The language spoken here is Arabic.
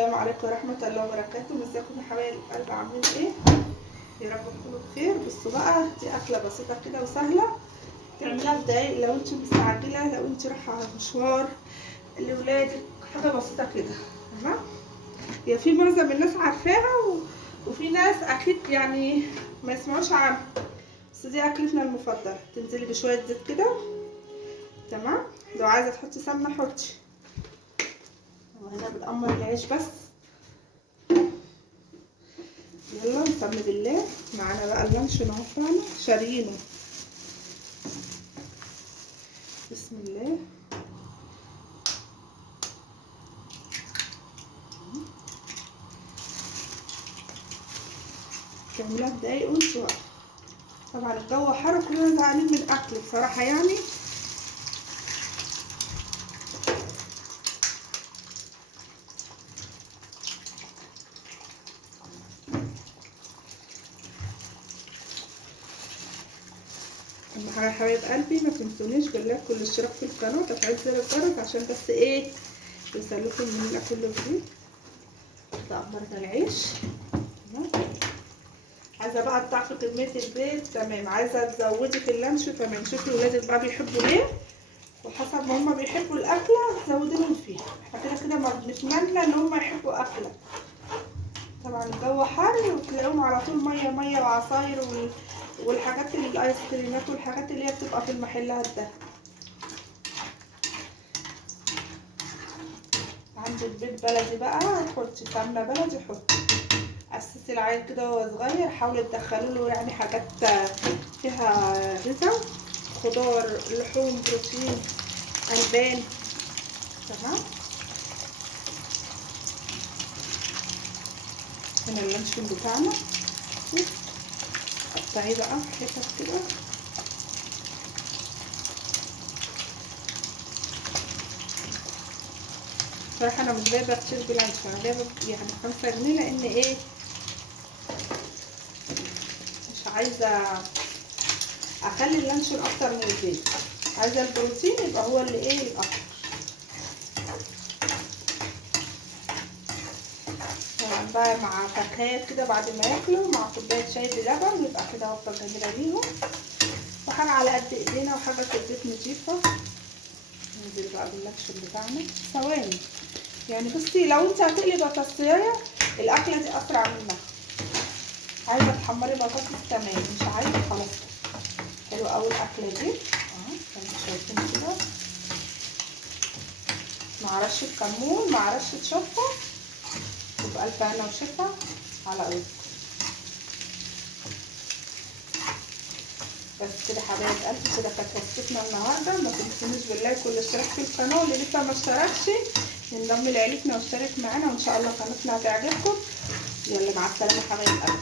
السلام عليكم ورحمة الله وبركاته. ازيكم يا حبايب القلب، عاملين ايه؟ يا رب تكونوا بخير. بصوا بقى، دي اكلة بسيطة كده وسهلة تعملها في دقايق لو انت مستعجلة، لو انت رايحة على مشوار لولادك، حاجة بسيطة كده. تمام؟ هي في معظم الناس عارفاها وفي ناس اكيد يعني ما يسمعوش عنها، بس دي اكلتنا المفضلة. تنزلي بشوية زيت كده، تمام؟ لو عايزة تحطي سمنة حطي، وهنا بنقمر العيش بس. يلا نسمي بالله. معانا بقى اللانشون اهو بتاعنا شاريينه. بسم الله. تعملها في دقايق وانتوا طبعا الجو حر وكلنا زعلانين من الاكل بصراحه يعني. اهم حاجه يا حبايب قلبي ما تنسونيش بالله كل اشتراك في القناه وتفعيل زر الجرس عشان بس ايه يوصلكم مننا كل جديد. تقمرنا العيش. عايزه بقى تضعفي كميه البيت، تمام. عايزه تزودي في اللانش، تمام. شوفي ولادك بقى بيحبوا ايه وحسب ما هما بيحبوا الاكله زودي لهم فيها. احنا كده كده ما بنتمنى ان هما يحبوا اكله. طبعا الجو حر وتلاقيهم على طول ميه ميه وعصاير والحاجات اللي الايس كريمات والحاجات اللي هي بتبقى في المحلات ده. عندك بيت بلدي بقى حطي سمنه بلدي، حطي. اسسي العيل كده وهو صغير، حاولي تدخلوا له يعني حاجات فيها غذاء، خضار، لحوم، بروتين، البان. تمام. هنا اللانشون بتاعنا قطعيه بقى حتت كده. صراحة انا مش جايبه كتير باللانشون، انا جايبه يعني 5 جنيه، لان ايه مش عايزه اخلي اللانشون اكتر من البيت، عايزه البروتين يبقى هو اللي ايه الاكتر. طبعا بقى مع فاكهات كده بعد ما ياكلوا، مع كوبايه شاي بلبن، يبقى كده وجبه جميله ليهم، وحاجه على قد ايدينا وحاجه في البيت نضيفه. ننزل بقى باللانشون بتاعنا ثواني يعني. بصي لو انت هتقلي بطاطسايه الاكله دي اسرع منها. عايزه تحمري بطاطس تمام، مش عايزه خلاص. حلوه قوي الاكله دي اهو زي ما شايفين كده، مع رشه كمون مع رشه شطه، وبألف هنا وشفا على قلبك. بس كده حبايب قلبي، كده كانت وصفتنا النهارده. ما تنسونيش بالله كل اشتراك في القناه، واللي لسه ما اشتركش ينضم لعيلتنا واشترك معانا، وان شاء الله قناتنا هتعجبكم. يلا مع السلامه حبايب قلبي.